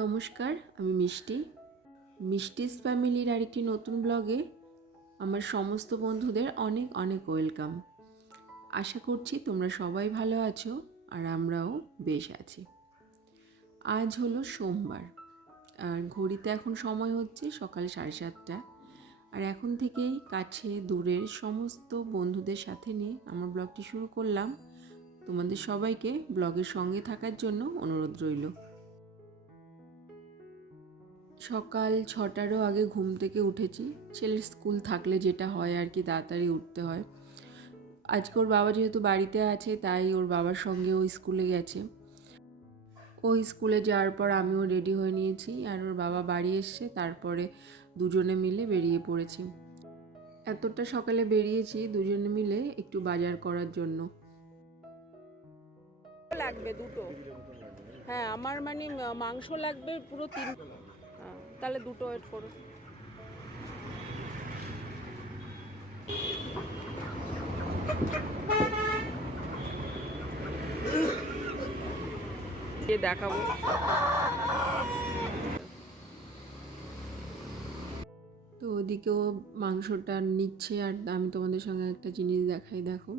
নমস্কার, আমি মিষ্টিস ফ্যামিলির আরেকটি নতুন ব্লগে আমার সমস্ত বন্ধুদের অনেক অনেক ওয়েলকাম। আশা করছি তোমরা সবাই ভালো আছো আর আমরাও বেশ আছি। আজ হলো সোমবার আর ঘড়িতে এখন সময় হচ্ছে সকাল 7:30। আর এখন থেকেই কাছে দূরের সমস্ত বন্ধুদের সাথে নিয়ে আমার ব্লগটি শুরু করলাম। তোমাদের সবাইকে ব্লগের সঙ্গে থাকার জন্য অনুরোধ রইল। সকাল 6টারও আগে ঘুম থেকে উঠেছি। ছেলের স্কুল থাকলে যেটা হয় আর কি, তাড়াতাড়ি উঠতে হয়। আজকে ওর বাবা যেহেতু বাড়িতে আছে তাই ওর বাবার সঙ্গে ও স্কুলে গেছে। ও স্কুলে যাওয়ার পর আমিও রেডি হয়ে নিয়েছি আর ওর বাবা বাড়ি এসছে, তারপরে দুজনে মিলে বেরিয়ে পড়েছি। এতটা সকালে বেরিয়েছি দুজনে মিলে একটু বাজার করার জন্য। লাগবে দুটো। হ্যাঁ, আমার মানে মাংস লাগবে পুরো 3। তাহলে দুটো ওয়েট করো। দেখাবো। তো ওদিকেও মাংসটা নিচ্ছে আর আমি তোমাদের সঙ্গে একটা জিনিস দেখাই। দেখো,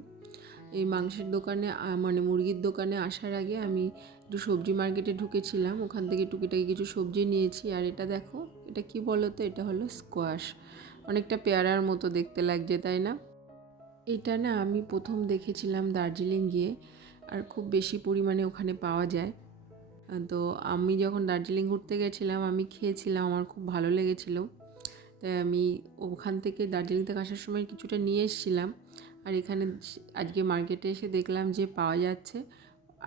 এই মাংসের দোকানে মানে মুরগির দোকানে আসার আগে আমি একটু সবজি মার্কেটে ঢুকেছিলাম, ওখান থেকে টুকিটাকি কিছু সবজি নিয়েছি। আর এটা দেখো, এটা কি বলো তো, এটা হলো স্কোয়াশ। অনেকটা পেয়ারার মতো দেখতে লাগছে, তাই না? এটা না আমি প্রথম দেখেছিলাম দার্জিলিং গিয়ে, আর খুব বেশি পরিমাণে ওখানে পাওয়া যায়। তো আমি যখন দার্জিলিং ঘুরতে গেছিলাম আমি খেয়েছিলাম, আমার খুব ভালো লেগেছিলো। তাই আমি ওখান থেকে দার্জিলিং থেকে আসার সময় কিছুটা নিয়ে এসেছিলাম। আর এখানে আজকে মার্কেটে এসে দেখলাম যে পাওয়া যাচ্ছে,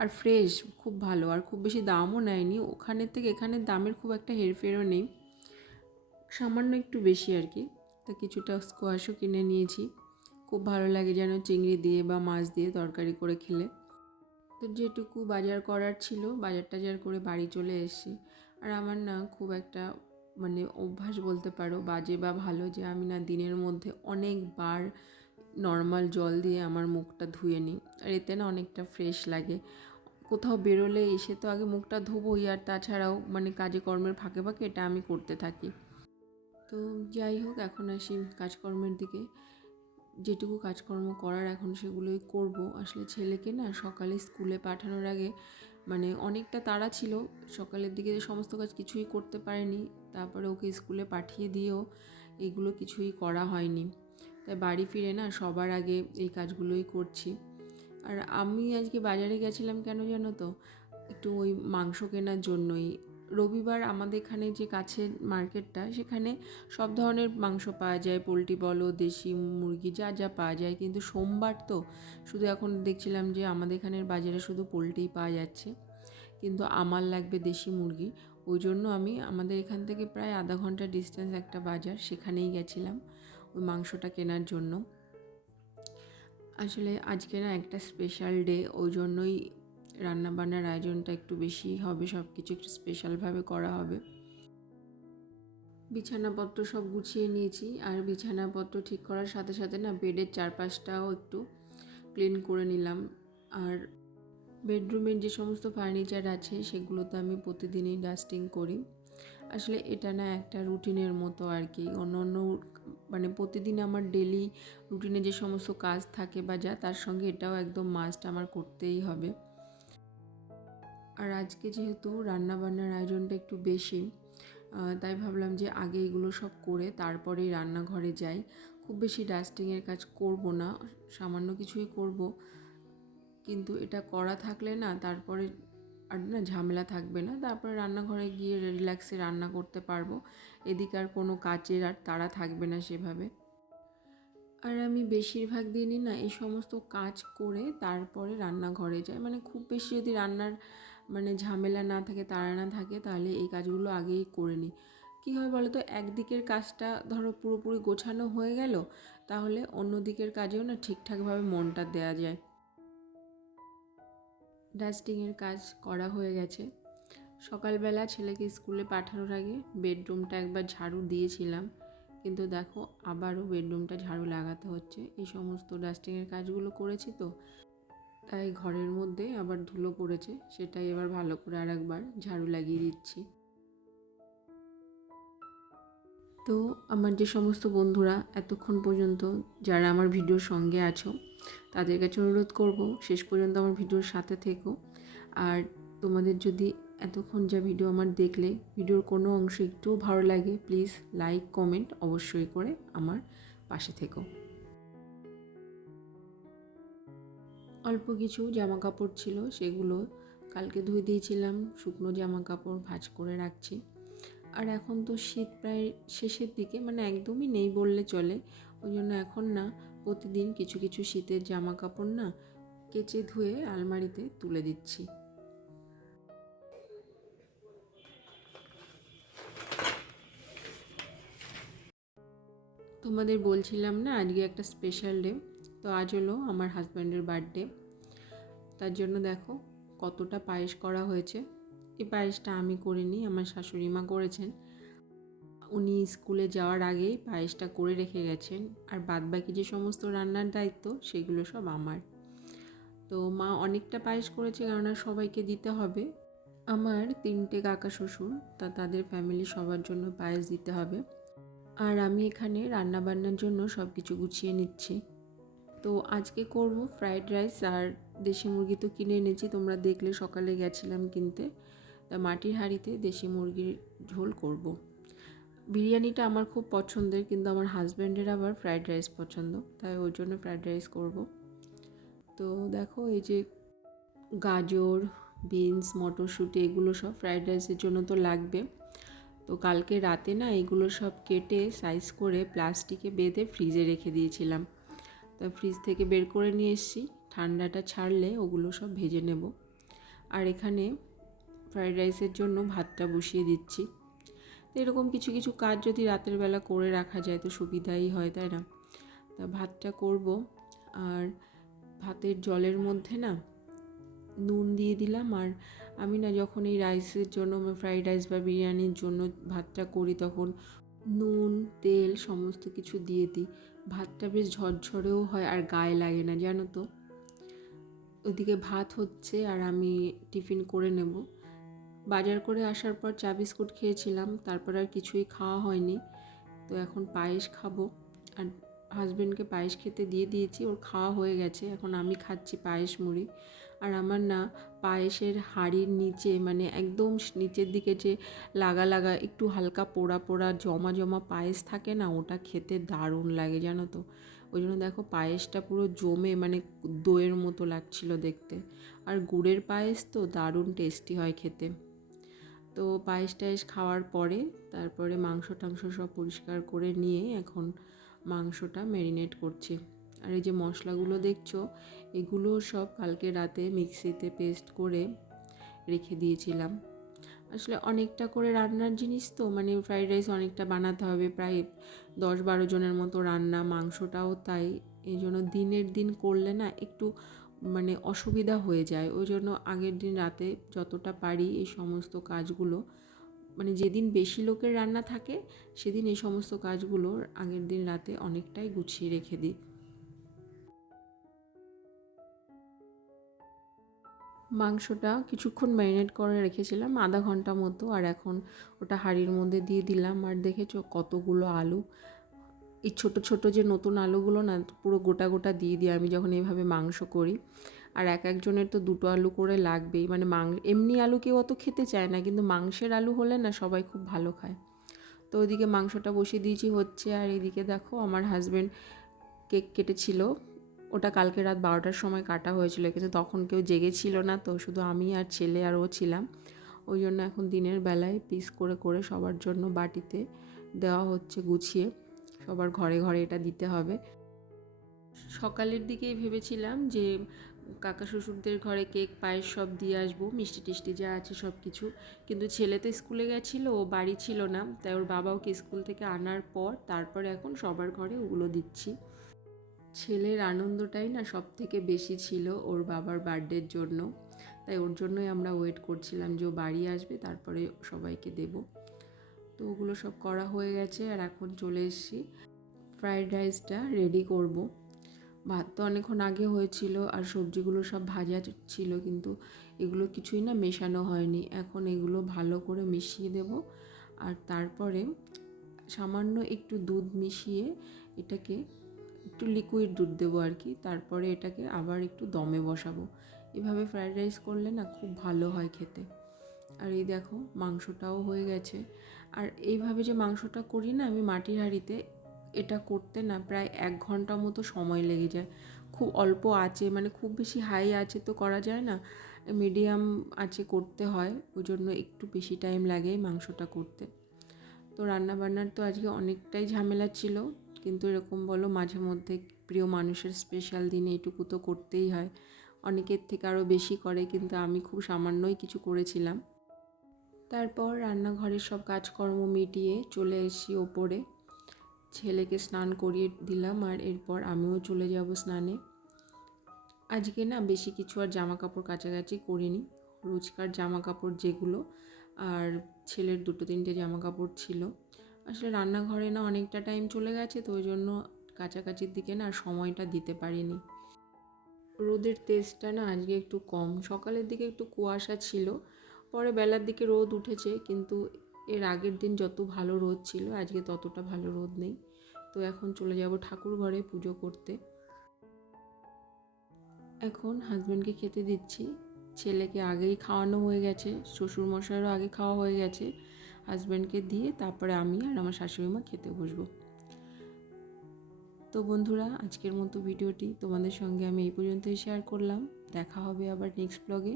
আর ফ্রেশ, খুব ভালো, আর খুব বেশি দামও নেয়নি। ওখানের থেকে এখানের দামের খুব একটা হেরফেরও নেই, সামান্য একটু বেশি আর কি। তা কিছুটা স্কোয়াশও কিনে নিয়েছি। খুব ভালো লাগে যেন চিংড়ি দিয়ে বা মাছ দিয়ে তরকারি করে খেলে। তো যেটুকু বাজার করার ছিল বাজার টাজার করে বাড়ি চলে এসেছি। আর আমার না খুব একটা মানে অভ্যাস বলতে পারো, বাজে বা ভালো, যে আমি না দিনের মধ্যে অনেকবার নর্মাল জল দিয়ে আমার মুখটা ধুয়ে নিই। আর এতে না অনেকটা ফ্রেশ লাগে। কোথাও বেরোলে এসে তো আগে মুখটা ধোবই, আর তাছাড়াও মানে কাজে কর্মের ফাঁকে ফাঁকে এটা আমি করতে থাকি। তো যাই হোক, এখন আসি কাজকর্মের দিকে। যেটুকু কাজকর্ম করার এখন সেগুলোই করব। আসলে ছেলেকে না সকালে স্কুলে পাঠানোর আগে মানে অনেকটা তাড়া ছিল, সকালের দিকে সমস্ত কাজ কিছুই করতে পারিনি। তারপরে ওকে স্কুলে পাঠিয়ে দিয়েও এগুলো কিছুই করা হয়নি। তাই বাড়ি ফিরে না সবার আগে এই কাজগুলোই করছি। আর আমি আজকে বাজারে গেছিলাম কেন জানো তো, একটু ওই মাংস কেনার জন্যই। রবিবার আমাদের এখানে যে কাছের মার্কেটটা, সেখানে সব ধরনের মাংস পাওয়া যায়, পোলট্রি বলো, দেশি মুরগি, যা যা পাওয়া যায়। কিন্তু সোমবার তো শুধু এখন দেখছিলাম যে আমাদের এখানের বাজারে শুধু পোলট্রিই পাওয়া যাচ্ছে, কিন্তু আমার লাগবে দেশি মুরগি। ওই জন্য আমি আমাদের এখান থেকে প্রায় আধা ঘন্টা ডিস্টেন্স একটা বাজার, সেখানেই গেছিলাম ওই মাংসটা কেনার জন্য। আসলে আজকে না একটা স্পেশাল ডে, ওই জন্যই রান্নাবান্নার আয়োজনটা একটু বেশি হবে, সব কিছু একটু স্পেশালভাবে করা হবে। বিছানাপত্র সব গুছিয়ে নিয়েছি, আর বিছানাপত্র ঠিক করার সাথে সাথে না বেডের চারপাশটাও একটু ক্লিন করে নিলাম। আর বেডরুমের যে সমস্ত ফার্নিচার আছে সেগুলোতে আমি প্রতিদিনই ডাস্টিং করি। আসলে এটা না একটা রুটিনের মতো আর কি। অন্য অন্য মানে প্রতিদিন আমার ডেলি রুটিনে যে সমস্ত কাজ থাকে বা যা, তার সঙ্গে এটাও একদম মাস্ট আমার করতেই হবে। আর আজকে যেহেতু রান্নাবান্নার আয়োজনটা একটু বেশি, তাই ভাবলাম যে আগে এগুলো সব করে তারপরেই রান্নাঘরে যাই। খুব বেশি ডাস্টিংয়ের কাজ করব না, সামান্য কিছুই করব। কিন্তু এটা করা থাকলে না তারপরে আর না ঝামেলা থাকবে না, তারপরে রান্নাঘরে গিয়ে রিল্যাক্সে রান্না করতে পারবো। এদিকে আর কোনো কাজের আর তাড়া থাকবে না সেভাবে। আর আমি বেশিরভাগ দিনই না এই সমস্ত কাজ করে তারপরে রান্নাঘরে যাই। মানে খুব বেশি যদি রান্নার মানে ঝামেলা না থাকে, তাড়া না থাকে, তাহলে এই কাজগুলো আগেই করে নিই। কী হয় বলো তো, একদিকের কাজটা ধরো পুরোপুরি গোছানো হয়ে গেল, তাহলে অন্য দিকের কাজেও না ঠিকঠাকভাবে মনটা দেওয়া যায়। ডাস্টিংয়ের কাজ করা হয়ে গেছে। সকালবেলা ছেলেকে স্কুলে পাঠানোর আগে বেডরুমটা একবার ঝাড়ু দিয়েছিলাম, কিন্তু দেখো আবারও বেডরুমটা ঝাড়ু লাগাতে হচ্ছে। এই সমস্ত ডাস্টিংয়ের কাজগুলো করেছি তো, তাই ঘরের মধ্যে আবার ধুলো পড়েছে, সেটাই এবার ভালো করে আরেকবার ঝাড়ু লাগিয়ে দিচ্ছি। তো আমার যে সমস্ত বন্ধুরা এতক্ষণ পর্যন্ত যারা আমার ভিডিওর সঙ্গে আছো, তাদের কাছে অনুরোধ করব শেষ পর্যন্ত আমার ভিডিওর সাথে থেকো। আর তোমাদের যদি এতক্ষণ যা ভিডিও আমার দেখলে ভিডিওর কোনো অংশ একটুও ভালো লাগে, প্লিজ লাইক কমেন্ট অবশ্যই করে আমার পাশে থেকো। অল্প কিছু জামা কাপড় ছিল, সেগুলো কালকে ধুয়ে দিয়েছিলাম, শুকনো জামা কাপড় ভাঁজ করে রাখছি। আর এখন তো শীত প্রায় শেষের দিকে, মানে একদমই নেই বললে চলে, ওই জন্য এখন না প্রতিদিন কিছু কিছু শীতের জামা কাপড় না কেচে ধুয়ে আলমারিতে তুলে দিচ্ছি। তোমাদের বলছিলাম না আজকে একটা স্পেশাল ডে, তো আজ হলো আমার হাজব্যান্ডের বার্থডে। তার জন্য দেখো কতটা পায়েস করা হয়েছে। এই পায়েসটা আমি করিনি, আমার শাশুড়ি মা করেছেন। উনি স্কুলে যাওয়ার আগেই পায়েসটা করে রেখে গেছেন, আর বাদবাকি যে সমস্ত রান্নার দায়িত্ব সেগুলো সব আমার। তো মা অনেকটা পায়েস করেছে, কেননা সবাইকে দিতে হবে। আমার 3টে কাকা শ্বশুর, তাদের ফ্যামিলি সবার জন্য পায়েস দিতে হবে। আর আমি এখানে রান্না বান্নার জন্য সব কিছু গুছিয়ে নিচ্ছি। তো আজকে করব ফ্রাইড রাইস, আর দেশি মুরগি তো কিনে এনেছি, তোমরা দেখলে সকালে গেছিলাম কিনতে। তা মাটির হাঁড়িতে দেশি মুরগির ঝোল করব। বিরিয়ানিটা আমার খুব পছন্দের, কিন্তু আমার হাজব্যান্ডের আবার ফ্রাইড রাইস পছন্দ, তাই ওই জন্য ফ্রাইড রাইস করব। তো দেখো এই যে গাজর, বিনস, মটরশুঁটি এগুলো সব ফ্রাইড রাইসের জন্য তো লাগবে। তো কালকে রাতে না এগুলো সব কেটে সাইজ করে প্লাস্টিকে বেঁধে ফ্রিজে রেখে দিয়েছিলাম। তো ফ্রিজ থেকে বের করে নিয়ে এসেছি, ঠান্ডাটা ছাড়লে ওগুলো সব ভেজে নেব। আর এখানে ফ্রাইড রাইসের জন্য ভাতটা বসিয়ে দিচ্ছি। তো এরকম কিছু কিছু কাজ যদি রাতের বেলা করে রাখা যায় তো সুবিধাই হয়, তাই না? তা ভাতটা করব, আর ভাতের জলের মধ্যে না নুন দিয়ে দিলাম। আর আমি না যখন এই রাইসের জন্য, ফ্রাইড রাইস বা বিরিয়ানির জন্য ভাতটা করি, তখন নুন তেল সমস্ত কিছু দিয়ে দিই। ভাতটা বেশ ঝরঝরেও হয় আর গায়ে লাগে না, জানো তো। ওদিকে ভাত হচ্ছে আর আমি টিফিন করে নেব। বাজার করে আসার পর চা বিস্কুট খেয়েছিলাম, তারপর আর কিছুই খাওয়া হয়নি। তো এখন পায়েস খাবো, আর হাজব্যান্ডকে পায়েস খেতে দিয়ে দিয়েছি, ওর খাওয়া হয়ে গেছে। এখন আমি খাচ্ছি পায়েস মুড়ি। আর আমার না পায়েসের হাঁড়ির নিচে, মানে একদম নিচের দিকে যে লাগা লাগা একটু হালকা পোড়া পোড়া জমা জমা পায়েস থাকে না, ওটা খেতে দারুণ লাগে, জানো তো। ওই জন্য দেখো পায়েসটা পুরো জমে মানে দইয়ের মতো লাগছিল দেখতে। আর গুড়ের পায়েস তো দারুণ টেস্টি হয় খেতে। তো পায়েস টায়েস খাওয়ার পরে তারপরে মাংস টাংস সব পরিষ্কার করে নিয়ে এখন মাংসটা ম্যারিনেট করছি। আর এই যে মশলাগুলো দেখছো, এগুলো সব কালকে রাতে মিক্সিতে পেস্ট করে রেখে দিয়েছিলাম। আসলে অনেকটা করে রান্নার জিনিস তো, মানে ফ্রাইড রাইস অনেকটা বানাতে হবে, প্রায় 10-12 জনের মতো রান্না, মাংসটাও তাই। এই জন্য দিনের দিন করলে না একটু মানে অসুবিধা হয়ে যায়। ওই জন্য আগের দিন রাতে যতটা পারি এই সমস্ত কাজগুলো, মানে যেদিন বেশি লোকের রান্না থাকে সেদিন এই সমস্ত কাজগুলো আগের দিন রাতে অনেকটাই গুছিয়ে রেখে দিই। মাংসটা কিছুক্ষণ ম্যারিনেট করে রেখেছিলাম, আধা ঘন্টা মতো, আর এখন ওটা হাঁড়ির মধ্যে দিয়ে দিলাম। আর দেখেছো কতগুলো আলু, এই ছোট ছোট যে নতুন আলুগুলো না পুরো গোটা গোটা দিয়ে দিই আমি যখন এইভাবে মাংস করি। আর এক একজনের তো 2টো আলু করে লাগবেই, মানে এমনি আলু কেউ অত খেতে চায় না, কিন্তু মাংসের আলু হলে না সবাই খুব ভালো খায়। তো ওইদিকে মাংসটা বসিয়ে দিয়েছি হচ্ছে, আর এইদিকে দেখো আমার হাজব্যান্ড কেক কেটেছিল। ওটা কালকে রাত 12টার সময় কাটা হয়েছিল, কিন্তু তখন কেউ জেগেছিল না, তো শুধু আমি আর ছেলে আর ও ছিলাম। ওই জন্য এখন দিনের বেলায় পিস করে করে সবার জন্য বাটিতে দেওয়া হচ্ছে গুছিয়ে, সবার ঘরে ঘরে এটা দিতে হবে। সকালের দিকেই ভেবেছিলাম যে কাকা শ্বশুরদের ঘরে কেক পায়েস সব দিয়ে আসবো, মিষ্টি টিষ্টি যা আছে সব কিছু, কিন্তু ছেলে তো স্কুলে গেছিলো, ও বাড়ি ছিল না, তাই ওর বাবা ওকে স্কুল থেকে আনার পর তারপরে এখন সবার ঘরে ওগুলো দিচ্ছি। ছেলের আনন্দটাই না সব থেকে বেশি ছিল ওর বাবার বার্থডের জন্য, তাই ওর জন্যই আমরা ওয়েট করছিলাম যে ও বাড়ি আসবে তারপরে সবাইকে দেব। তো ওগুলো সব করা হয়ে গেছে আর এখন চলে এসেছি ফ্রাইড রাইসটা রেডি করব। ভাত তো অনেকক্ষণ আগে হয়েছিল আর সবজিগুলো সব ভাজা ছিল, কিন্তু এগুলো কিছুই না মেশানো হয়নি। এখন এগুলো ভালো করে মিশিয়ে দেব আর তারপরে সামান্য একটু দুধ মিশিয়ে এটাকে একটু লিকুইড দুধ দেবো আর কি, তারপরে এটাকে আবার একটু দমে বসাবো। এভাবে ফ্রাইড রাইস করলে না খুব ভালো হয় খেতে। আর এই দেখো মাংসটাও হয়ে গেছে। আর এইভাবে যে মাংসটা করি না আমি মাটির হাঁড়িতে, এটা করতে না প্রায় 1 ঘন্টা মতো সময় লেগে যায়। খুব অল্প আঁচে, মানে খুব বেশি হাই আঁচে তো করা যায় না, মিডিয়াম আঁচে করতে হয়, ওই জন্য একটু বেশি টাইম লাগে মাংসটা করতে। তো রান্নাবান্নার তো আজকে অনেকটাই ঝামেলা ছিল, কিন্তু এরকম বলো মাঝে মধ্যে প্রিয় মানুষের স্পেশাল দিনে এটুকু তো করতেই হয়। অনেকের থেকে আরও বেশি করে, কিন্তু আমি খুব সামান্যই কিছু করেছিলাম। তারপর রান্নাঘরের সব কাজকর্ম মিটিয়ে চলে এসেছি ওপরে, ছেলেকে স্নান করিয়ে দিলাম আর এরপর আমিও চলে যাব স্নানে। আজকে না বেশি কিছু আর জামা কাপড় কাচাকাচি করিনি, রোজকার জামা কাপড় যেগুলো, আর ছেলের 2-3টে জামা কাপড় ছিল। আসলে রান্নাঘরে না অনেকটা টাইম চলে গেছে, তো ওই জন্য কাচাকাচির দিকে না সময়টা দিতে পারিনি। রোদের তেজটা না আজকে একটু কম, সকালের দিকে একটু কুয়াশা ছিল, পরে বেলার দিকে রোদ উঠেছে, কিন্তু এর আগের দিন যত ভালো রোদ ছিল আজকে ততটা ভালো রোদ নেই। তো এখন চলে যাব ঠাকুর ঘরে পুজো করতে। এখন হাজব্যান্ডকে খেতে দিচ্ছি, ছেলেকে আগেই খাওয়ানো হয়ে গেছে, শ্বশুরমশাইয়েরও আগে খাওয়া হয়ে গেছে। হাজব্যান্ডকে দিয়ে তারপরে আমি আর আমার শাশুড়ি মা খেতে বসবো। তো বন্ধুরা, আজকের মতো ভিডিওটি তোমাদের সঙ্গে আমি এই পর্যন্তই শেয়ার করলাম। দেখা হবে আবার নেক্সট ব্লগে।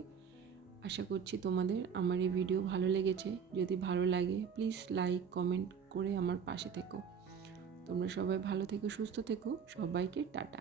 আশা করছি তোমাদের আমার এই ভিডিও ভালো লেগেছে। যদি ভালো লাগে প্লিজ লাইক কমেন্ট করে আমার পাশে থেকো। তোমরা সবাই ভালো থেকো, সুস্থ থেকো, সবাইকে টাটা।